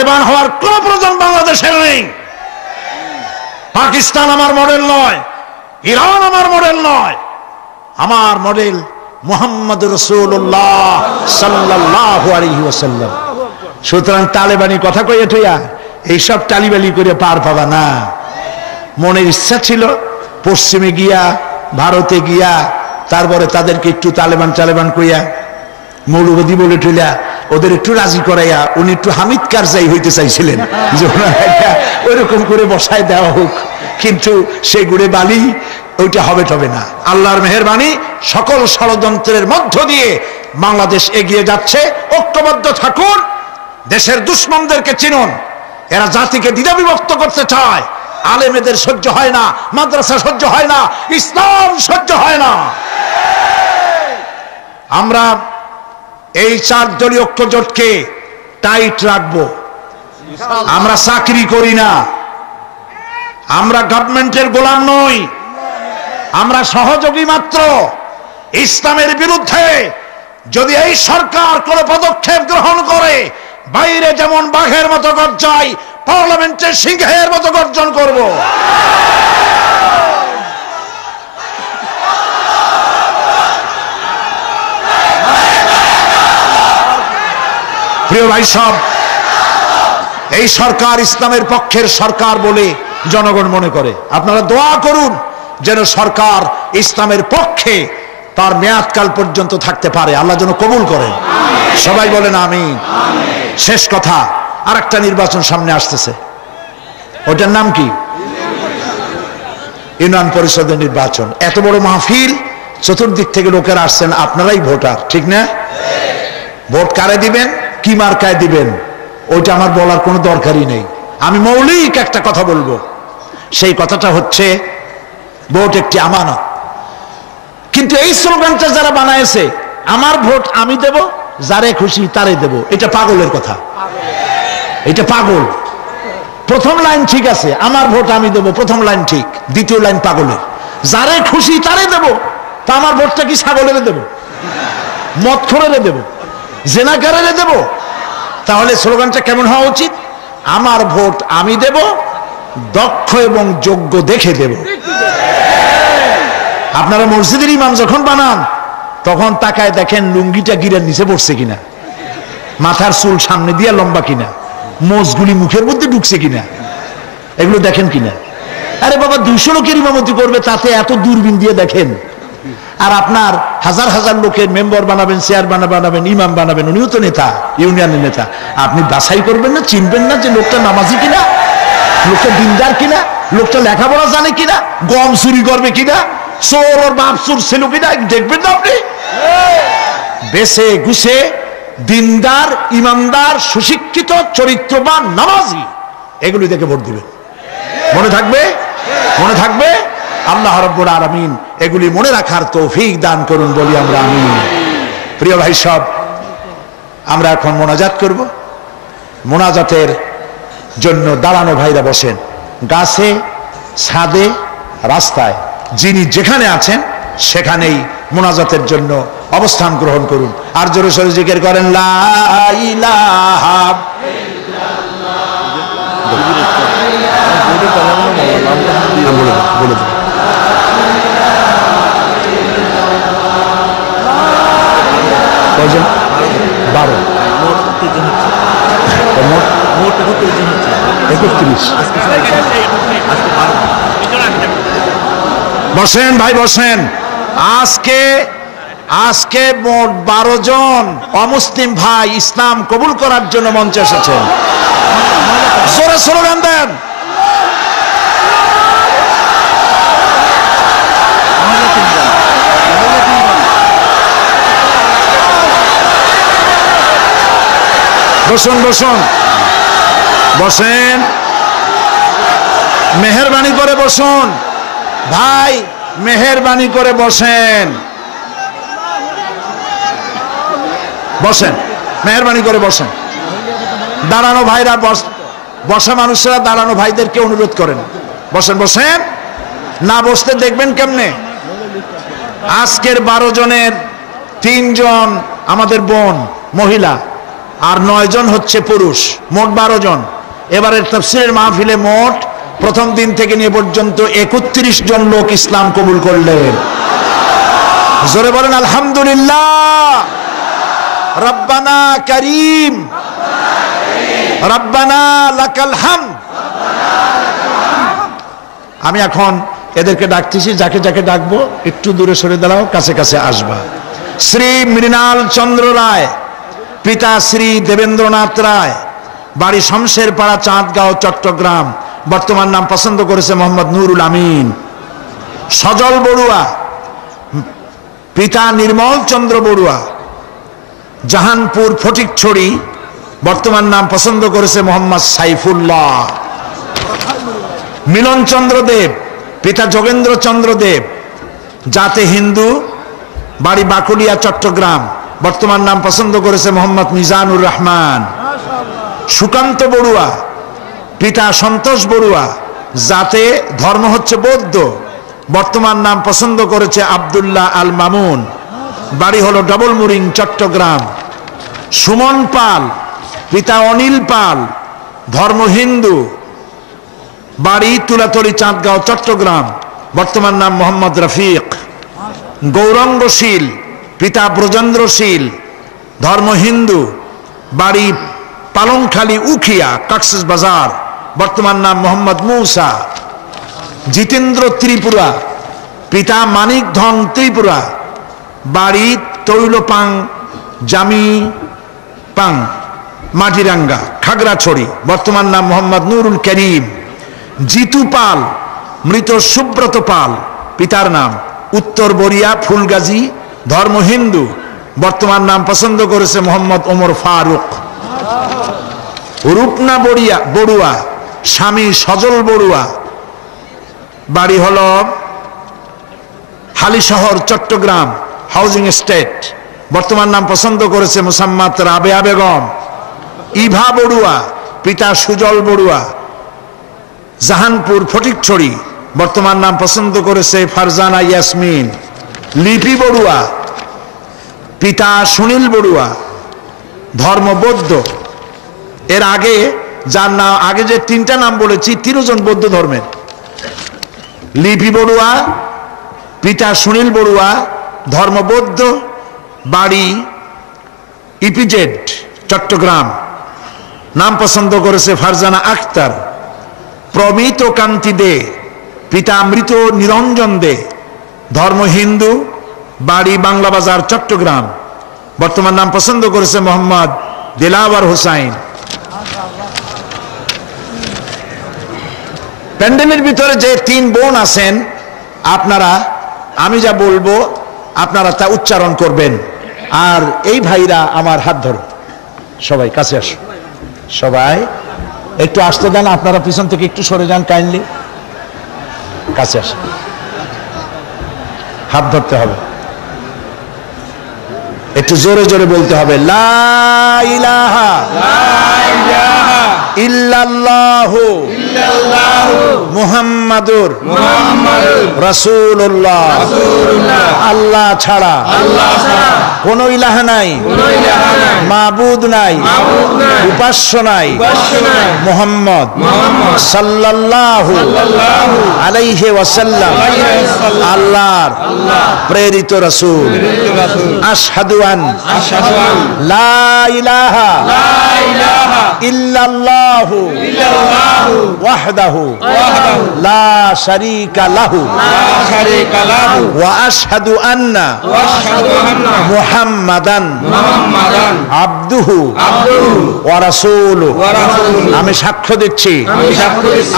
তালেবান হওয়ার কোন প্রয়োজন বাংলাদেশের নেই। পাকিস্তান আমার মডেল নয়, ইরান আমার মডেল নয়, আমার মডেল মুহাম্মদ রাসূলুল্লাহ সাল্লাল্লাহু আলাইহি ওয়াসাল্লাম। সুতরাং তালেবানি কথা কইয়া টইয়া এইসব টালিবালি করে পার পাবা না। মনের ইচ্ছা ছিল পশ্চিমে গিয়া, ভারতে গিয়া, তারপরে তাদেরকে একটু তালেবান কইয়া মৌলবাদী বলে টইলা ওদের একটু রাজি করাইয়া উনি একটু হামিদ কারজাই হইতে চাইছিলেন, যে ওইরকম করে বসায় দেওয়া হোক, কিন্তু সে গুড়ে বালি ওইটা হবে তবে না। আল্লাহর মেহেরবানি, সকল ষড়যন্ত্রের মধ্য দিয়ে বাংলাদেশ এগিয়ে যাচ্ছে। ঐক্যবদ্ধ থাকুন, দেশের দুশ্মনদেরকে চিনুন। এরা জাতিকে দ্বিধা বিভক্ত করতে চায়। আলেমেদের সহ্য হয় না, মাদ্রাসা সহ্য হয় না, ইসলাম সহ্য হয় না। আমরা এই 4 দলীয় ঐক্যজোটকে টাইট রাখবো। আমরা চাকরি করি না, আমরা গভর্নমেন্টের গোলাম নই, আমরা সহযোগী মাত্র। ইসলামের বিরুদ্ধে যদি এই সরকার কোনো পদক্ষেপ গ্রহণ করে, বাইরে যেমন বাঘের মতো গর্জায়, পার্লামেন্টে সিংহের মতো গর্জন করব। প্রিয় ভাই সব, এই সরকার ইসলামের পক্ষের সরকার বলে জনগণ মনে করে। আপনারা দোয়া করুন যেন সরকার ইসলামের পক্ষে তার মেয়াদকাল পর্যন্ত থাকতে পারে, আল্লাহ যেন কবুল করেন। সবাই বলেন আমিন। শেষ কথা, আরেকটা নির্বাচন সামনে আসতেছে, ওটার নাম কি? ইউনিয়ন পরিষদের নির্বাচন। এত বড় মাহফিল, চতুর্দিক থেকে লোকেরা আসছেন, আপনারাই ভোটার, ঠিক না? ভোট কারে দিবেন, কি মার্কায় দিবেন, ওইটা আমার বলার কোনো দরকারই নেই। আমি মৌলিক একটা কথা বলবো, সেই কথাটা হচ্ছে ভোট একটি আমানত। কিন্তু এই স্লোগানটা যারা বানায়েছে, আমার ভোট আমি দেব, যারে খুশি তারে দেব, এটা পাগলের কথা, এটা পাগল। প্রথম লাইন ঠিক আছে, আমার ভোট আমি দেব, প্রথম লাইন ঠিক, দ্বিতীয় লাইন পাগলের। যারে খুশি তারে দেব, তা আমার ভোটটা কি ছাগলের দেব, মদখোরের দেব, জেনাকারের দেব? তাহলে স্লোগানটা কেমন হওয়া উচিত? আমার ভোট আমি দেব, দক্ষ এবং যোগ্য দেখে দেব। আপনারা মসজিদের ইমাম যখন বানান, তখন তাকায় দেখেন লুঙ্গিটা গিরার নিচে পড়ছে কিনা, মাথার চুল সামনে দিয়ে লম্বা কিনা, মোজগুলি মুখের মধ্যে ঢুকছে কিনা, এগুলো দেখেন কিনা। আরে বাবা, 200 লোকের ইমামতি করবে, তাতে এত দূরবীন দিয়ে দেখেন। আর আপনার হাজার হাজার লোকের মেম্বার বানাবেন, চেয়ার বানাবেন, ইমাম বানাবেন, উনিও তো নেতা, ইউনিয়নের নেতা। আপনি বাছাই করবেন না, চিনবেন না যে লোকটা নামাজি কিনা, লোকটা দিনদার কিনা, লোকটা লেখাপড়া জানে কিনা, গম চুরি করবে কিনা, চোর ওর বাপ চোর ছিল কিনা, দেখবেন না আপনি? বেছে গুছে দিনদার, ইমানদার, সুশিক্ষিত, চরিত্রবান, নামাজি, এগুলি দেখে ভোট দিবেন। মনে থাকবে? মনে থাকবে? আল্লাহ রাব্বুল আলামিন এগুলি মনে রাখার তৌফিক দান করুন, বলি আমরা আমিন। প্রিয় ভাই সব, আমরা এখন মোনাজাত করব। মোনাজাতের জন্য দাঁড়ানো ভাইরা বসেন, গাছে, ছাদে, রাস্তায়, যিনি যেখানে আছেন সেখানেই মোনাজাতের জন্য অবস্থান গ্রহণ করুন। আর জোরে সোরে জিকির করেন, লা ইলাহা বলে দেন। কয়জন? 12। মোট 31। বসেন ভাই, বসেন। আজকে মোট 12 জন অমুসলিম ভাই ইসলাম কবুল করার জন্য মঞ্চে এসেছেন। জোরে স্লোগান দেন। বসুন বসুন বসেন, মেহেরবানি করে বসুন ভাই, মেহেরবানি করে বসেন, বসেন, মেহেরবানি করে বসেন। দাঁড়ানো ভাইরা, বসা মানুষেরা দাঁড়ানো ভাইদেরকে অনুরোধ করেন, বসেন বসেন। না বসতে দেখবেন কেমনে? আজকের 12 জনের 3 জন আমাদের বোন, মহিলা, আর 9 জন হচ্ছে পুরুষ, মোট 12 জন। এবারের তাফসীরের মাহফিলে মোট প্রথম দিন থেকে নিয়ে পর্যন্ত 31 জন লোক ইসলাম কবুল করলেন। জোরে বলেন আলহামদুলিল্লাহ। রব্বানা করিম, রব্বানা লাকাল হামদ। আমি এখন এদেরকে ডাকতেছি, যাকে যাকে ডাকবো একটু দূরে সরে দাঁড়াও, কাছে কাছে আসবা। শ্রী মৃণাল চন্দ্র রায়, পিতা শ্রী দেবেন্দ্রনাথ রায়, বাড়ি শমশের পাড়া, চাঁদগাঁও, চট্টগ্রাম। বর্তমান নাম পছন্দ করেছে মোহাম্মদ নুরুল আমিন। সজল বড়ুয়া, পিতা নির্মল চন্দ্র বড়ুয়া, জাহানপুর ফটিকছড়ি। বর্তমান নাম পছন্দ করেছে মোহাম্মদ সাইফুল্লাহ। মিলন চন্দ্র দেব, পিতা যোগেন্দ্র চন্দ্র দেব, জাতে হিন্দু, বাড়ি বাকুলিয়া, চট্টগ্রাম। বর্তমান নাম পছন্দ করেছে মোহাম্মদ মিজানুর রহমান। সুকান্ত বড়ুয়া, পিতা সন্তোষ বড়ুয়া, জাতে ধর্ম হচ্ছে বৌদ্ধ। বর্তমান নাম পছন্দ করেছে আব্দুল্লাহ আল মামুন, বাড়ি হলো ডবল মুরিং, চট্টগ্রাম। সুমন পাল, পিতা অনিল পাল, ধর্ম হিন্দু, বাড়ি তুলাতলি, চাঁদগাঁও, চট্টগ্রাম। বর্তমান নাম মোহাম্মদ রফিক। গৌরঙ্গশীল, পিতা ব্রজেন্দ্রশীল, ধর্ম হিন্দু, বাড়ি পালংখালী, উখিয়া, কক্সেস বাজার। বর্তমান নাম মোহাম্মদ মুসা। জিতেন্দ্র ত্রিপুরা, পিতা মানিক ধন ত্রিপুরা, বাড়ি তৈলপাং, জামি পাং, মাটিরাঙ্গা, খাগড়াছড়ি। বর্তমান নাম মোহাম্মদ নুরুল করিম। জিতু পাল, মৃত সুব্রত পাল, পিতার নাম উত্তর বরিয়া, ফুলগাজী, ধর্ম হিন্দু। বর্তমান নাম পছন্দ করেছে মোহাম্মদ ওমর ফারুক। রূপনা বড়ুয়া, স্বামী সজল বড়ুয়া, বাড়ি হল হালিশহর, চট্টগ্রাম, হাউজিং এস্টেট। বর্তমান নাম পছন্দ করেছে মুসাম্মাত রাবেয়া বেগম। ইভা বড়ুয়া, পিতা সুজল বড়ুয়া, জাহানপুর ফটিকছড়ি। বর্তমান নাম পছন্দ করেছে ফারজানা ইয়াসমিন। লিপি বড়ুয়া, পিতা সুনীল বড়ুয়া, ধর্ম বৌদ্ধ। এর আগে যার নাম, আগে যে 3টা নাম বলেছি, 3 জন বৌদ্ধ ধর্মের। লিপি বড়ুয়া, পিতা সুনীল বড়ুয়া, ধর্ম বৌদ্ধ, বাড়ি ইপিজেড, চট্টগ্রাম। নাম পছন্দ করেছে ফারজানা আক্তার। প্রমিত কান্তি দে, পিতা মৃত নিরঞ্জন দে, ধর্ম হিন্দু, বাড়ি বাংলা বাজার, চট্টগ্রাম। বর্তমান নাম পছন্দ করেছে মোহাম্মদ দিলাওয়ার হোসাইন। প্যান্ডেলের ভিতরে যে 3 বোন আছেন, আপনারা আমি যা বলবো আপনারা তা উচ্চারণ করবেন। আর এই ভাইরা আমার হাত ধরো, সবাই কাছে আসো, সবাই একটু আসতে দেন। আপনারা পিছন থেকে একটু সরে যান, কাইন্ডলি কাছে আসেন। হাত ধরতে হবে, একটু জোরে জোরে বলতে হবে। লা ইলাহা ইল্লাল্লাহু মুহাম্মাদুর রাসূলুল্লাহ। আল্লাহ ছাড়া কোন ইলাহ নাই, মাবুদ নাই, উপাস্য নাই। মুহাম্মদ সাল্লাল্লাহু আলাইহি ওয়াসাল্লাম আল্লাহর প্রেরিত রাসূল। আশহাদু আন লা ইলাহা ইল্লাল্লাহু ওয়াহদাহু লা শারীকা লাহু ওয়া আশহাদু আন্না মুহাম্মাদান আবদুহু ওয়া রাসূলুহু। আমি সাক্ষ্য দিচ্ছি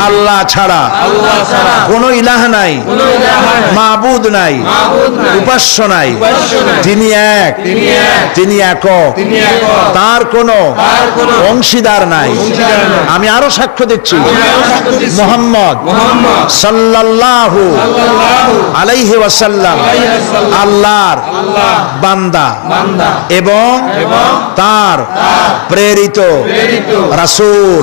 আল্লাহ ছাড়া কোন ইলাহ নাই, মাবুদ নাই, উপাস্য নাই। তিনি এক, তিনি একক, তার কোনো অংশীদার নাই। আমি আরো সাক্ষ্য দিচ্ছি মুহাম্মদ সাল্লাল্লাহু আলাইহি ওয়াসাল্লাম আল্লাহর বান্দা এবং তার প্রেরিত রাসূল।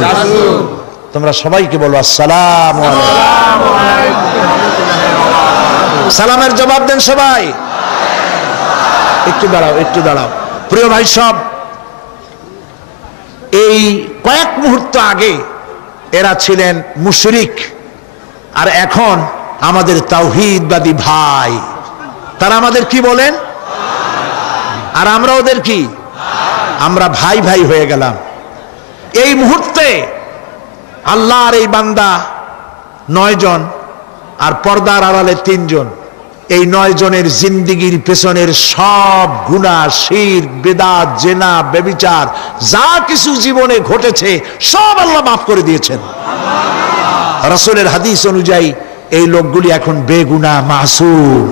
তোমরা সবাইকে বলো আসসালামু আলাইকুম। সালামের জবাব দেন সবাই। একটু দাঁড়াও, একটু দাঁড়াও। প্রিয় ভাই সব, এই কয়েক মুহূর্ত আগে এরা ছিলেন মুশরিক, আর এখন আমাদের তাওহীদবাদী ভাই। তারা আমাদের কি বলেন, আর আমরা ওদের কি? আমরা ভাই ভাই হয়ে গেলাম। এই মুহূর্তে আল্লাহর এই বান্দা 9 জন আর পর্দার আড়ালে 3 জন, এই 9 জনের জিন্দিগির পেছনের সব গুনাহ, শিরক, বিদআত, জিনা, ব্যভিচার যা কিছু জীবনে ঘটেছে সব আল্লাহ মাফ করে দিয়েছেন। রাসূলের হাদিস অনুযায়ী এই লোকগুলি এখন বেগুনাহ, মাসুম।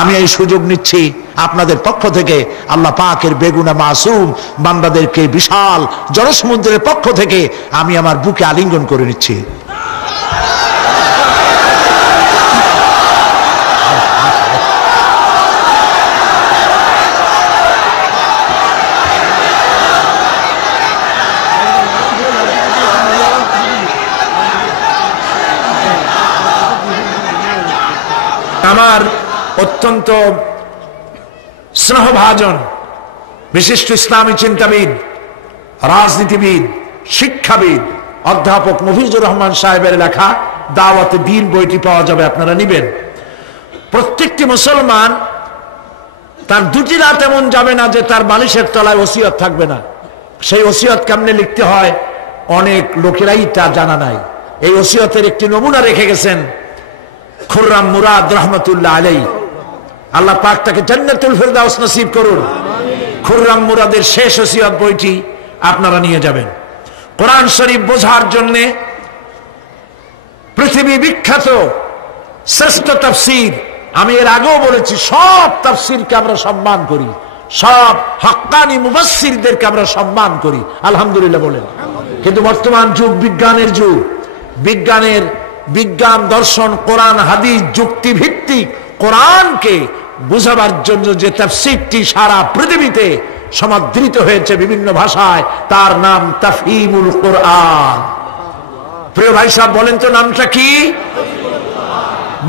আমি এই সুযোগ নিচ্ছি আপনাদের পক্ষ থেকে আল্লাহ পাকের বেগুনাহ মাসুম বান্দাদেরকে বিশাল জনসমুদ্রের পক্ষ থেকে আমি আমার বুকে আলিঙ্গন করে নিচ্ছি। আমার অত্যন্ত স্নেহভাজন বিশিষ্ট ইসলামী চিন্তাবিদ, রাজনীতিবিদ, শিক্ষাবিদ অধ্যাপক মফিজুর রহমান সাহেবের লেখা দাওয়াতে দ্বীন বইটি পাওয়া যাবে, আপনারা নিবেন। প্রত্যেকটি মুসলমান তার 2টি রাত এমন যাবে না যে তার বালিশের তলায় ওসিয়ত থাকবে না। সেই ওসিয়ত কেমনে লিখতে হয় অনেক লোকেরাই তা জানা নাই। এই ওসিয়তের একটি নমুনা রেখে গেছেন খুররাম মুরাদ রহমতুল্লাহ আলাইহি। আল্লাহ পাক তাকে জান্নাতুল ফেরদাউস নসিব করুন। খুররাম মুরাদের শেষ ওসিয়ত বইটি আপনারা নিয়ে যাবেন। কোরআন শরীফ বোঝার জন্য পৃথিবী বিখ্যাত শ্রেষ্ঠ তাফসীর, আমি এর আগেও বলেছি, সব তাফসীরকে আমরা সম্মান করি, সব হাক্কানি মুফাসসিরদেরকে আমরা সম্মান করি, আলহামদুলিল্লাহ বলেন। কিন্তু বর্তমান যুগ বিজ্ঞানের যুগ, বিজ্ঞান দর্শন কোরআন হাদিস যুক্তি ভিত্তিক কোরআনকে বুঝাবার জন্য যে তাফসীরটি সারা পৃথিবীতে সমাদৃত হয়েছে বিভিন্ন ভাষায়, তার নাম তাফহিমুল কোরআন। প্রিয় ভাই সাহেব বলেন তো নামটা কি?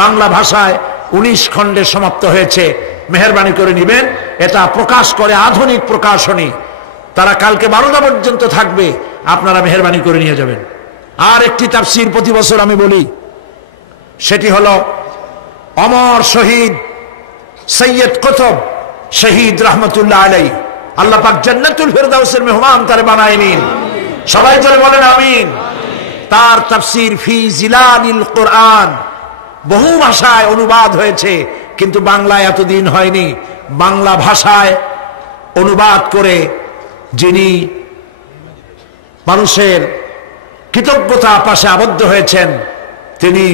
বাংলা ভাষায় 19 খণ্ডে সমাপ্ত হয়েছে, মেহেরবানি করে নিবেন। এটা প্রকাশ করে আধুনিক প্রকাশনী, তারা কালকে 12টা পর্যন্ত থাকবে, আপনারা মেহেরবানি করে নিয়ে যাবেন। আর একটি তাফসীর প্রতি বছর আমি বলি, সেটি হলো অমর শহীদ সৈয়দ কুতুব শহীদ রহমতুল্লাহ আলাইহি, আল্লাহ পাক জান্নাতুল ফেরদাউসের মেহমান তারে বানায় নিন, সবাই জোরে বলেন আমিন। তার তাফসীর ফি জিলালিল কোরআন বহু ভাষায় অনুবাদ হয়েছে, কিন্তু বাংলায় এতদিন হয়নি। বাংলা ভাষায় অনুবাদ করে যিনি মানুষের কৃতজ্ঞতা পাশে আবদ্ধ হয়েছেন, তিনি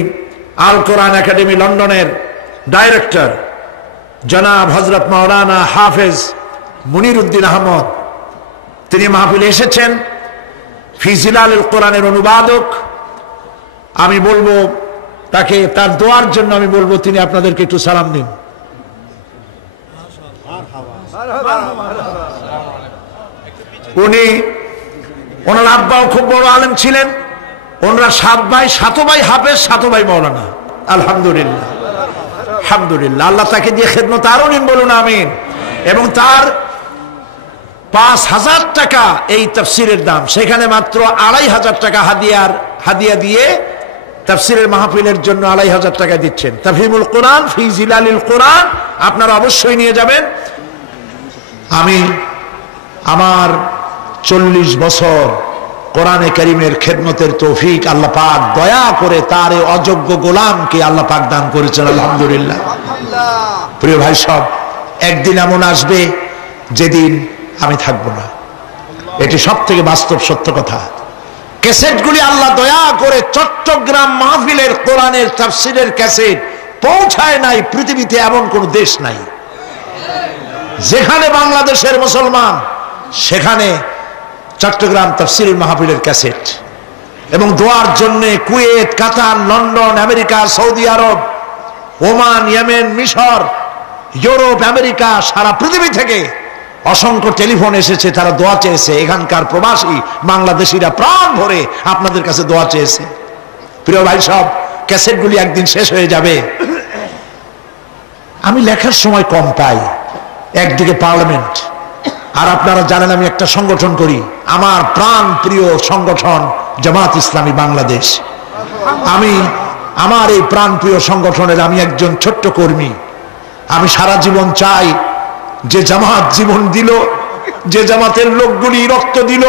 আল কোরআন একাডেমি লন্ডনের ডাইরেক্টর জনাব হযরত মাওলানা হাফেজ মুনির উদ্দিন আহমদ। তিনি মাহফিলে এসেছেন, ফি জিলালিল কোরআনের অনুবাদক। আমি বলবো তাকে, তার দোয়ার জন্য আমি বলবো তিনি আপনাদেরকে একটু সালাম দিন। ওনার আব্বাও খুব বড় আলেম ছিলেন। ওনারা 7 ভাই, 7 ভাই হাফেজ, 7 ভাই মাওলানা, আলহামদুলিল্লাহ আলহামদুলিল্লাহ। আল্লাহ তাকে দিয়ে খেদমত আরো নিন, বলুন আমিন। এবং তার 5000 টাকা এই তাফসীরের দাম, সেখানে মাত্র 2500 টাকা হাদিয়া দিয়ে তাফসীরের মাহফিলের জন্য 2500 টাকা দিচ্ছেন। তাফহিমুল কোরআন ফি জিলালিল কোরআন আপনারা অবশ্যই নিয়ে যাবেন। আমি আমার 40 বছর কোরআনে কারীমের খেদমতের তৌফিক আল্লাহ পাক দয়া করে তার এই অযোগ্য গোলামকে আল্লাহ পাক দান করেছেন, আলহামদুলিল্লাহ। প্রিয় ভাই সব, একদিন এমন আসবে যেদিন আমি থাকবো না, এটি সব থেকে বাস্তব সত্য কথা। ক্যাসেটগুলি আল্লাহ দয়া করে চট্টগ্রাম মাহফিলের কোরআনের তাফসীরের ক্যাসেট পৌঁছায় নাই, পৃথিবীতে এমন কোন দেশ নাই যেখানে বাংলাদেশের মুসলমান, সেখানে চট্টগ্রাম তাফসীরের মাহফিলের ক্যাসেট। এবং দোয়ার জন্য কুয়েত, কাতার, লন্ডন, আমেরিকা, সৌদি আরব, ওমান, ইয়েমেন, মিশর, ইউরোপ, আমেরিকা, সারা পৃথিবী থেকে অসংখ্য টেলিফোন এসেছে, তারা দোয়া চেয়েছে। এখানকার প্রবাসী বাংলাদেশিরা প্রাণ ভরে আপনাদের কাছে দোয়া চেয়েছে। প্রিয় ভাই সব, ক্যাসেটগুলি একদিন শেষ হয়ে যাবে। আমি লেখার সময় কম পাই, একদিকে পার্লামেন্ট, আর আপনারা জানেন আমি একটা সংগঠন করি, আমার প্রাণ প্রিয় সংগঠন জামাত ইসলামী বাংলাদেশ। আমি আমার এই প্রাণ প্রিয় সংগঠনের আমি একজন ছোট্ট কর্মী। আমি সারা জীবন চাই যে জামাত জীবন দিল, যে জামাতের লোকগুলি রক্ত দিল,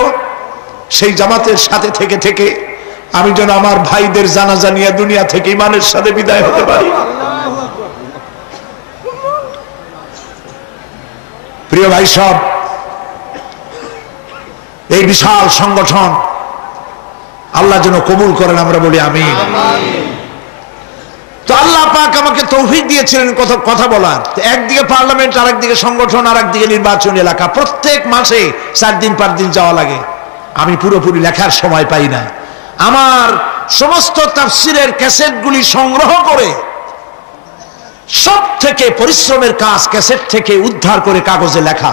সেই জামাতের সাথে থেকে থেকে আমি যেন আমার ভাইদের জানাজা নিয়ে দুনিয়া থেকে ইমানের সাথে বিদায় হতে পারি। প্রিয় ভাই সব, এই বিশাল সংগঠন আল্লাহ যেন কবুল করেন, আমরা বলি আমিন। তো আল্লাহ পাক আমাকে তৌফিক দিয়েছিলেন কথা বলার। একদিকে পার্লামেন্ট, আর একদিকে সংগঠন, আর একদিকে নির্বাচনী এলাকা। প্রত্যেক মাসে 4 দিন 5 দিন যাওয়া লাগে। আমি পুরোপুরি লেখার সময় পাই না। আমার সমস্ত তাফসিরের ক্যাসেটগুলি সংগ্রহ করে, সব থেকে পরিশ্রমের কাজ ক্যাসেট থেকে উদ্ধার করে কাগজে লেখা।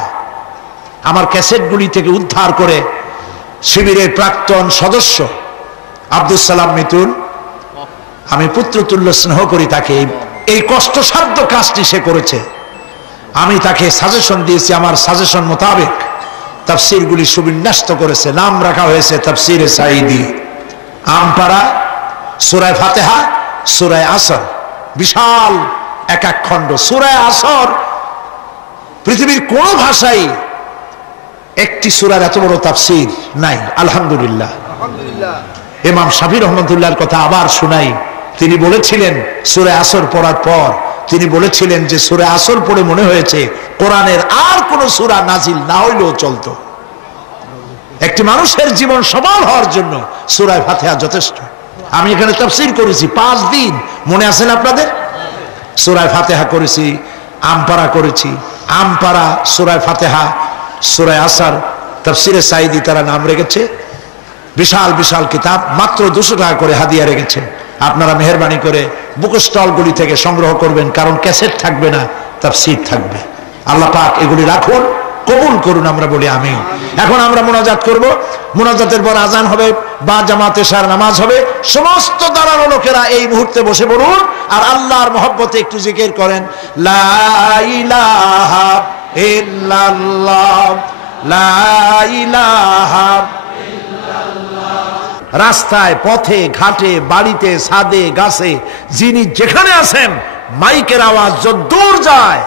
আমার ক্যাসেটগুলি থেকে উদ্ধার করে শিবিরের প্রাক্তন সদস্য আব্দুল সালাম মিতুল, আমি পুত্রতুল্য স্নেহ করি তাকে, এই কষ্টসাধ্য কাজটি সে করেছে। আমি তাকে সাজেশন দিয়েছি, আমার সাজেশন মোতাবেক তাফসিরগুলি সুবিন্যস্ত করেছে। নাম রাখা হয়েছে তাফসিরে সাঈদী। আমপাড়া, সূরা ফাতিহা, সূরা আসর, বিশাল এক খণ্ড। সূরা আসর পৃথিবীর কোন ভাষায় একটি সূরার এত বড় তাফসির নাই। আলহামদুলিল্লাহ। ইমাম শাফি রহমাতুল্লাহর কথা আবার শুনাই। তিনি বলেছিলেন সূরা আসর পড়ার পর তিনি বলেছিলেন যে সূরা আসর পড়ে মনে হয়েছে কোরআনের আর কোন সূরা নাজিল না হইলেও চলতো। একটি মানুষের জীবন সফল হওয়ার জন্য সূরা ফাতিহা যথেষ্ট। আমি এখানে তাফসীর করেছি 5 দিন, মনে আছেন আপনাদের? সূরা ফাতিহা করেছি, আমপাড়া করেছি। আমপাড়া, সূরা ফাতিহা, সূরা আসর, তাফসিরে সাঈদী তারা নাম রেখেছে। বিশাল বিশাল কিতাব, মাত্র 200 টাকা করে হাদিয়া রেখেছে। আপনারা মেহেরবানি করে বুক স্টলগুলি থেকে সংগ্রহ করবেন, কারণ ক্যাসেট থাকবে না, তাফসীর থাকবে। আল্লাহ পাক এগুলি রাখুন, কবুল করুন, আমরা বলি আমিন। এখন আমরা মুনাজাত করব। মুনাজাতের পর আজান হবে বা জামাতে শার নামাজ হবে। সমস্ত দাঁড়ানো লোকেরা এই মুহূর্তে বসে পড়ুন আর আল্লাহর মহব্বতে একটু জিকির করেন, লা ইলাহা ইল্লাল্লাহ, লা ইলাহা। রাস্তায়, পথে, ঘাটে, বাড়িতে, ছাদে, গাছে, যিনি যেখানে আছেন, মাইকের আওয়াজ যদ্দূর যায়,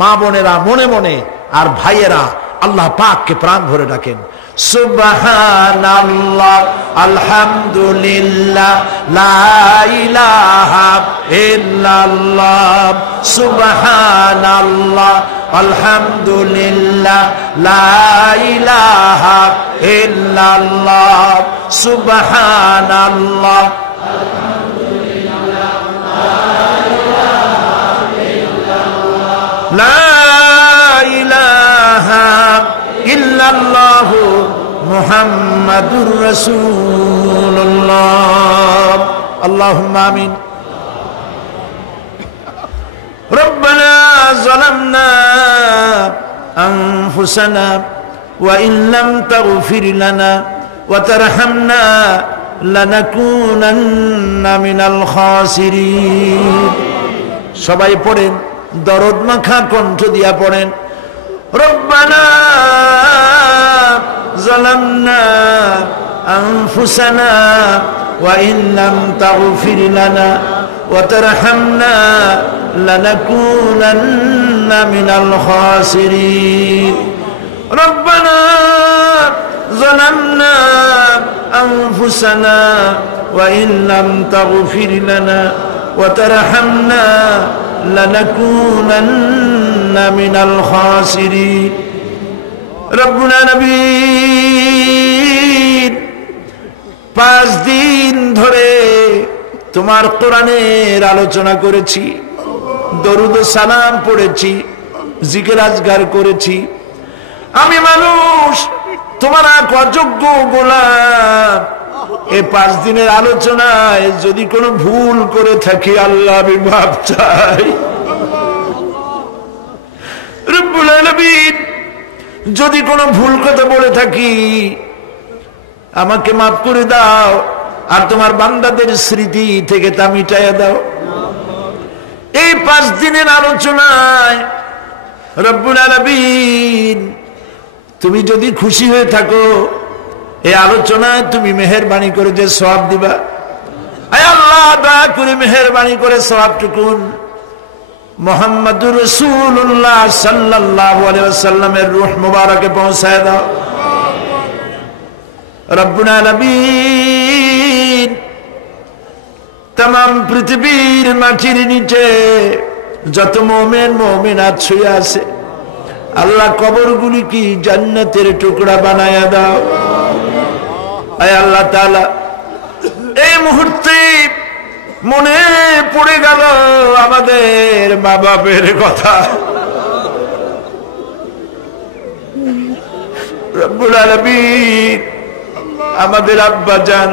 মা বোনেরা মনে মনে আর ভাইয়েরা আল্লাহ পাককে প্রাণ ভরে ডাকেন, সুবহানাল্লাহ, আলহামদুলিল্লাহ, লা ইলাহা ইল্লাল্লাহ, সুবহানাল্লাহ, আলহামদুলিল্লাহ, লা ইলাহা ইল্লাল্লাহ, সুবহানাল্লাহ, আলহামদুলিল্লাহ, লা ইলাহা ইল্লাল্লাহ, মুহাম্মাদুর রাসূলুল্লাহ। আল্লাহুম্মা আমিন। রব্বানা যালামনা আনফুসানা ওয়া ইন লাম তাগফির লানা ওয়া তারহামনা লানাকুনান্না মিনাল খাসিরিন। সবাই পড়েন, দরদ মাখা কণ্ঠ দিয়া পড়েন, রব্বানা যালামনা আনফুসানা ওয়া ইন লাম তাগফির লানা ওয়া তারহামনা লানাকুনান্না মিনাল খাসিরিন। রব্বানা যালামনা আনফুসানা ওয়া ইন লাম তাগফির লানা ওয়া তারহামনা লানাকুনান্না মিনাল খাসিরিন। রব্বুল আলামিন, 5 দিন ধরে তোমার কোরআনের আলোচনা করেছি, দরুদ ও সালাম পড়েছি, জিকির আজগার করেছি। আমি মানুষ, তোমার এক অযোগ্য গোলাম। এই 5 দিনের আলোচনায় যদি কোনো ভুল করে থাকি, আল্লাহ আমি মাফ চাই। রব্বুল আলামিন, যদি কোনো ভুল কথা বলে থাকি আমাকে মাফ করে দাও, আর তোমার বান্দাদের স্মৃতি থেকে তা মিটাইয়া দাও। এই 5 দিনের আলোচনায় রব্বুল আলামিন তুমি যদি খুশি হয়ে থাকো এই আলোচনায় তুমি মেহেরবানি করে যে সওয়াব দিবা, আয় আল্লাহ দয়া করে মেহেরবানি করে সওয়াবটুকুন মুহাম্মদুর রাসূলুল্লাহ সাল্লাল্লাহু আলাইহি ওয়াসাল্লামের রূহ মুবারকে পৌঁছায় দাও। রব্বুল আলামিন तमाम পৃথিবীর মাটির নিচে যত মুমিন মুমিনাত শুয়ে আছে আল্লাহ কবরগুলি কি জান্নাতের টুকরা বানায়া দাও। আয় আল্লাহ তাআলা এই মুহূর্তে মনে পড়ে গেল আমাদের মা বাপের কথা। রব্বুল আলামিন আমাদের আব্বা জান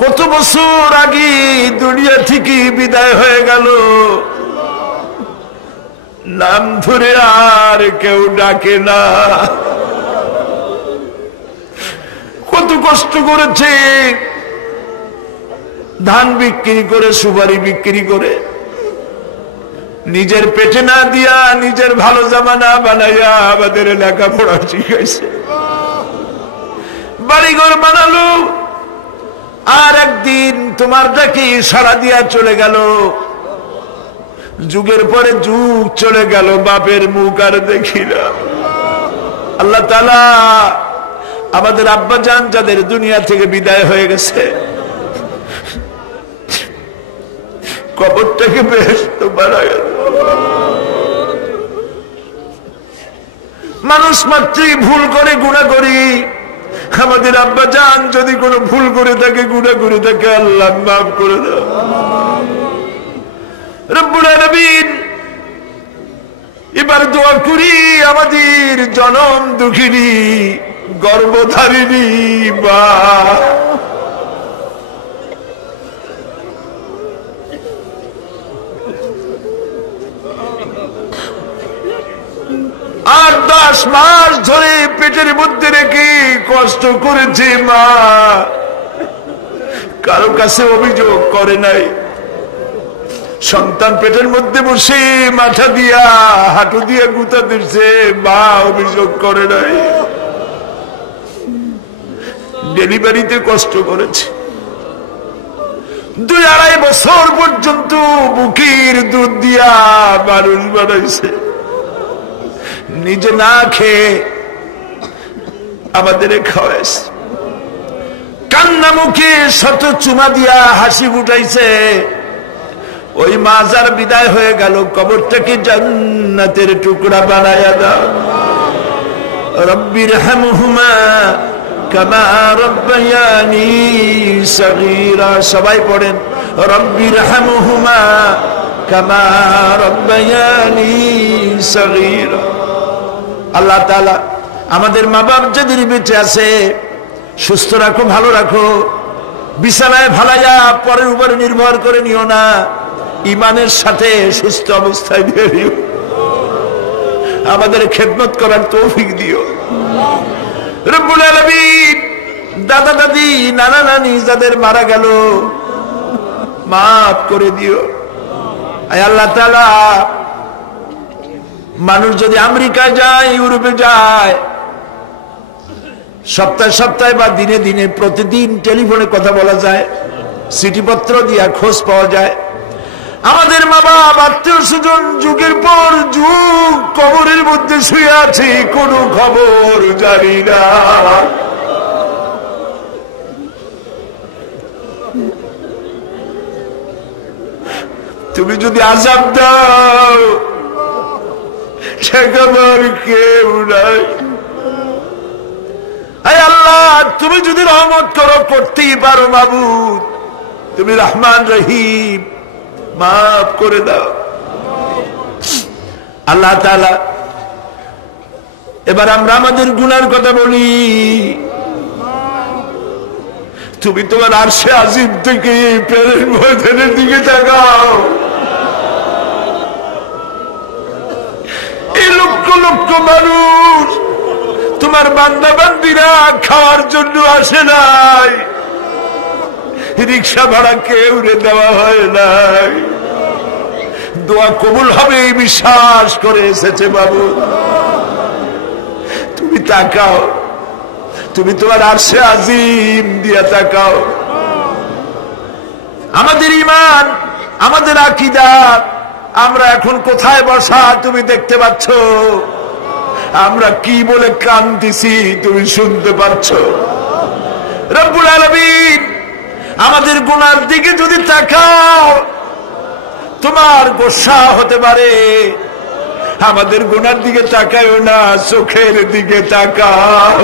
কত বছর আগে দুনিয়া থেকে বিদায় হয়ে গেল, নাম ধরে আর কেউ ডাকে না। কত কষ্ট করেছে, ধান বিক্রি করে সুপারি বিক্রি করে নিজের পেটে না দিয়া নিজের ভালো জামা না বানাইয়া আমাদের লেখাপড়া শিখাইছে, বাড়িঘর বানালো। আর একদিন তোমার ডাকে সাড়া দিয়া চলে গেল। যুগের পরে যুগ চলে গেল, বাপের মুখ আর দেখি না। আল্লাহ তাআলা আমাদের আব্বা জান যাদের দুনিয়া থেকে বিদায় হয়ে গেছে কবরটাকে বেহেশত বানায়। মানুষ মাত্রই ভুল করে গুনাহ করি। আমাদের আব্বা জান যদি কোনো ভুল করে থাকে গুনাহ করে থাকে আল্লাহ মাফ করে দাও। রব্বুল আলামিন এবার দোয়া করি আমাদের জনম দুঃখিনী গর্ভধারিণী মা আর 10 মাস ধরে পেটের মধ্যে রেখে কষ্ট করেছে মা, কারো কাছে অভিযোগ করে নাই। সন্তান পেটের মধ্যে বসে মাথা দিয়া হাঁটু দিয়া গুতা দিচ্ছে, মা অভিযোগ করে নাই। ডেলিভারিতে কষ্ট করেছে, 2-2.5 বছর পর্যন্ত বুকের দুধ দিয়া মানুষ বানাইছে, নিজে না খেয়ে আমাদের খাওয়াইছে। কান্না মুখে শত চুমা দিয়া হাসি ফুটাইছে। ওই মা যার বিদায় হয়ে গেল কবরটাকে জান্নাতের টুকরা বানায়া দাও। রব্বির হামহুমা কামা রব্বায়ানি সগীরা। সবাই পড়েন রব্বির হামহুমা কামা রব্বায়ানি সগীরা। আল্লাহ তাআলা আমাদের মা বাপ যাদের বেঁচে আছে সুস্থ রাখো, ভালো রাখো। বিছানায় ভালাইয়া পরের উপরে নির্ভর করে নিও না, ঈমানের সাথে সুস্থ অবস্থায় দিয়ে দিও। আমাদের খেদমত করার তৌফিক দিও রব্বুল আলামিন। দাদা দাদি নানা নানি যাদের মারা গেল মাফ করে দিও। আয় আল্লাহ তাআলা মানুষ যদি আমেরিকায় যায়, ইউরোপে যায়, সপ্তাহে সপ্তাহে বা দিনে দিনে প্রতিদিন টেলিফোনে কথা বলা যায়, চিঠিপত্র দিয়া খোঁজ পাওয়া যায়। আমাদের মা বাপ আত্মীয় স্বজন যুগের পর যুগ কবরের মধ্যে শুয়ে আছে, কোনো খবর জানি না। তুমি যদি আযাব দাও ঠেকাবার কেউ নাই। আয় আল্লাহ তুমি যদি রহমত করো, করতেই পারো মাবুদ, তুমি রহমান রহিম, মাফ করে দাও। আল্লাহ তাআলা এবার আমরা আমাদের গুনার কথা বলি। তুমি তোমার আরশে আজিম থেকে প্রেমের ময়দানের দিকে তাকাও। এই লক্ষ লক্ষ মানুষ তোমার বান্দা বান্দিরা খাওয়ার জন্য আসে নাই, রিক্সা ভাড়া কেউ দেওয়া হয় নাই, দোয়া কবুল হবে বিশ্বাস করে এসেছে বাবু। তুমি তাকাও, তুমি তোমার আরশে আজিম দিয়া তাকাও। আমাদের ঈমান, আমাদের আকীদা, আমরা এখন কোথায় বসা তুমি দেখতে পাচ্ছ, আমরা কি বলে কাঁদতেছি তুমি শুনতে পাচ্ছ। রব্বুল আলামিন আমাদের গুনার দিকে যদি তাকাও তোমার গোসা হতে পারে। আমাদের গুনার দিকে তাকায়ও না, চোখের দিকে তাকাও।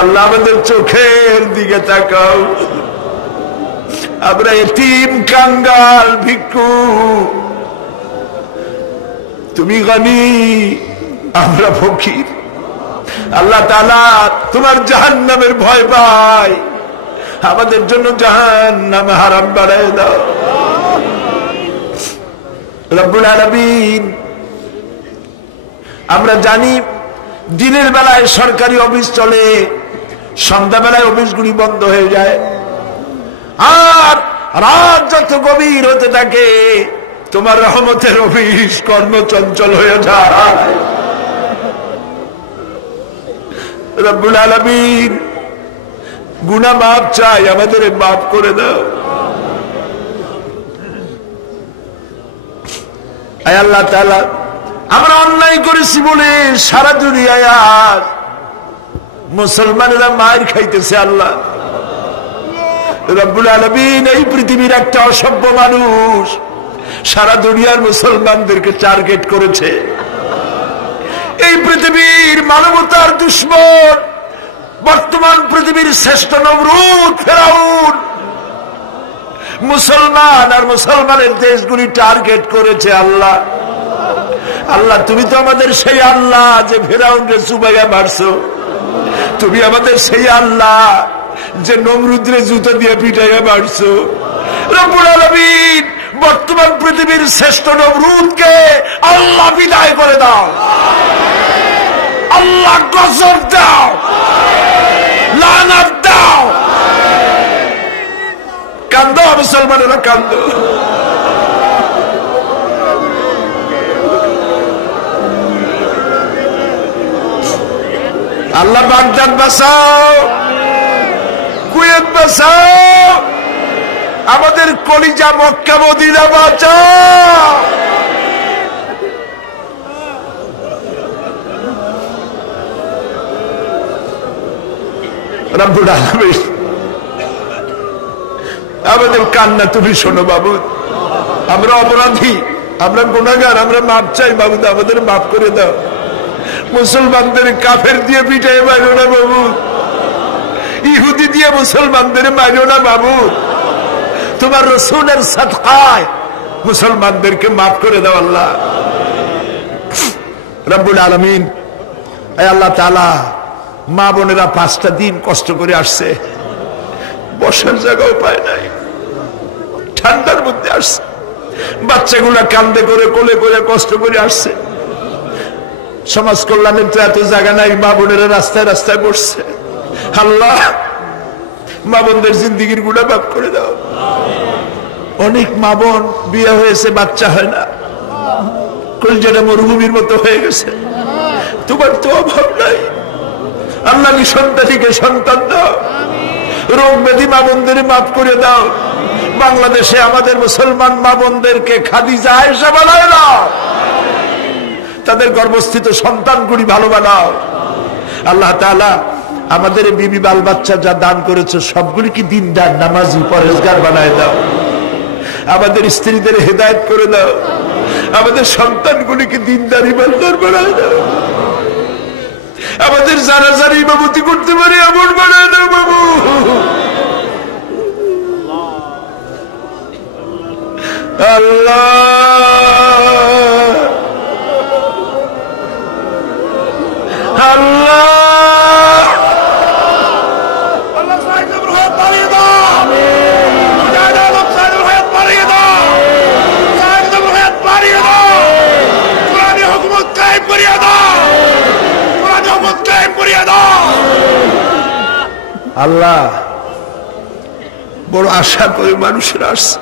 আল্লাহ আমাদের চোখের দিকে তাকাও। আমরা এতিম, কাঙ্গাল, ভিক্ষু, তুমি গনি, আমরা ফকির। আল্লাহ তাআলা তোমার জাহান্নামের ভয় পায়, আমাদের জন্য জাহান্নাম হারাম বানায় দাও। রব্বুল আলামিন আমরা জানি দিনের বেলায় সরকারি অফিস চলে, সন্ধ্যাবেলায় অফিসগুলি বন্ধ হয়ে যায়, আর রাত যত গভীর হতে থাকে তোমার রহমতের অফিস কর্মচঞ্চল হয়ে যায়। রব্বুল আলামিন গুনাহ মাফ চাই, আমাদের মাফ করে দাও। আয় আল্লাহ তাআলা, আমরা অন্যায় করেছি বলে সারা দুনিয়ায় আজ মুসলমানেরা মার খাইতেছে। আল্লাহ রব্বুল আলামিন এই পৃথিবীর একটা অসভ্য মানুষ সারা দুনিয়ার মুসলমানদেরকে টার্গেট করেছে। এই পৃথিবীর মানবতার দুশমন, বর্তমান পৃথিবীর শ্রেষ্ঠ নমরুদ ফেরাউন মুসলমান আর মুসলমানের দেশগুলি টার্গেট করেছে। আল্লাহ আল্লাহ তুমি তো আমাদের সেই আল্লাহ যে ফেরাউনকে চুবাইয়া মারছো, তুমি আমাদের সেই আল্লাহ যে নমরুদরে জুতা দিয়ে পিটাইয়া মারছো। রব্বুল আলামিন বর্তমান পৃথিবীর শ্রেষ্ঠ নমরুদকে আল্লাহ বিদায় করে দাও, আল্লাহ গজব দাও, লানত দাও। কান্দো মুসলমানেরা, কান্দো। আল্লাহ বাগদাদ বাঁচাও, কুয়েত বাঁচাও, আমাদের কলিজা মক্কা মদিনা বাঁচাও। রব্বুল আলামিন আমাদের কান্না তুমি শোনো বাবু। আমরা অপরাধী, আমরা গুনাহগার, আমরা মাপ চাই বাবু, আমাদের মাফ করে দাও। মুসলমানদের কাফের দিয়ে পিটাই মারো না বাবু, ইহুদি দিয়ে মুসলমানদের মারো না বাবু, তোমার রাসূলের সাদকায় মুসলমানদেরকে মাফ করে দাও আল্লাহ। রব্বুল আলামিন আল্লাহ তাআলা মা বোনেরা 5টা দিন কষ্ট করে আসছে, বসার জায়গাও পায় নাই, ঠান্ডার মধ্যে আসছে, বাচ্চাগুলা কান্দে করে কোলে করে কষ্ট করে আসছে। সমাজ কল্যাণের তো এত জায়গা নাই, মা বোনেরা রাস্তায় রাস্তায় বসছে। আল্লাহ মা বোনদের জিন্দিগির গুণা মাফ করে দাও। অনেক মা বোন বিয়ে হয়েছে, বাচ্চা হয় না, কলিজাটা মরুভূমির মতো হয়ে গেছে। তোমার তো অভাব নাই আল্লাহ, নিঃসন্তানীকে সন্তান দাও, রোগ ব্যাধি মা বোনদের মাফ করে দাও। বাংলাদেশে আমাদের মুসলমান মা বোনদেরকে খাদিজা আয়েশা বানায় দাও, তাদের গর্ভস্থিত সন্তানগুলি ভালো বানাও। আল্লাহ তাআলা আমাদের বিবি বাল বাচ্চা যা দান করেছে সবগুলিকে দিনদার, নামাজি, পরেজগার বানায় দাও। আমাদের স্ত্রীদের হেদায়েত করে দাও, আমাদের সন্তানগুলিকে দিনদার, ইমানদার বানায় দাও। আমাদের যারা যারা ইমামতি করতে পারে এমন বানায় দাও বাবু। আল্লাহ আল্লাহ আল্লাহ বড় আশা করে মানুষের আসছে।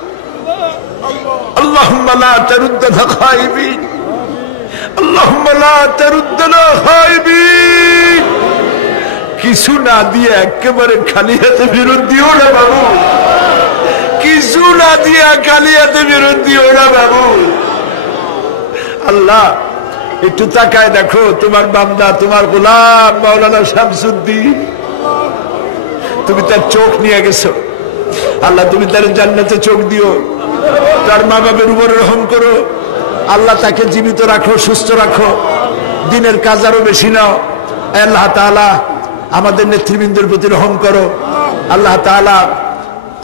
আল্লাহুম্মা লা তারুদ্দানা খাইবিন আল্লাহুম্মা লা তারুদ্দানা খাইবিন। কিছু না দিয়ে একেবারে খালি হাতে ফেরত দিও না বাবু, কিছু না দিয়ে খালি হাতে ফেরত দিও না বাবু। আল্লাহ একটু তাকায় দেখো, তোমার বান্দা, তোমার গোলাম মাওলানা শামসুদ্দিন, তুমি তার চোখ নিয়ে গেছো। আল্লাহ তুমি তার জান্নাতে চোখ দিও, তার মা বাবার উপর রহম করো। আল্লাহ তাকে জীবিত রাখো, সুস্থ রাখো, দিনের কাজ আরো বেশি নাও। আল্লাহ তাআলা আমাদের নেতৃবৃন্দের প্রতি রহম করো। আল্লাহ তাআলা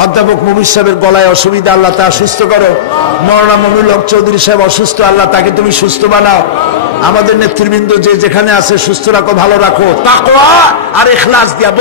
অধ্যাপক মুমির সাহেবের গলায় অসুবিধা, আল্লাহ তা সুস্থ করো। মৌলানা মমিনুল হক চৌধুরী সাহেব অসুস্থ, আল্লাহ তাকে তুমি সুস্থ বানাও। আমাদের নেতৃবৃন্দ যে যেখানে আছে সুস্থ রাখো, ভালো রাখো, তাকওয়া আর ইখলাস দিয়া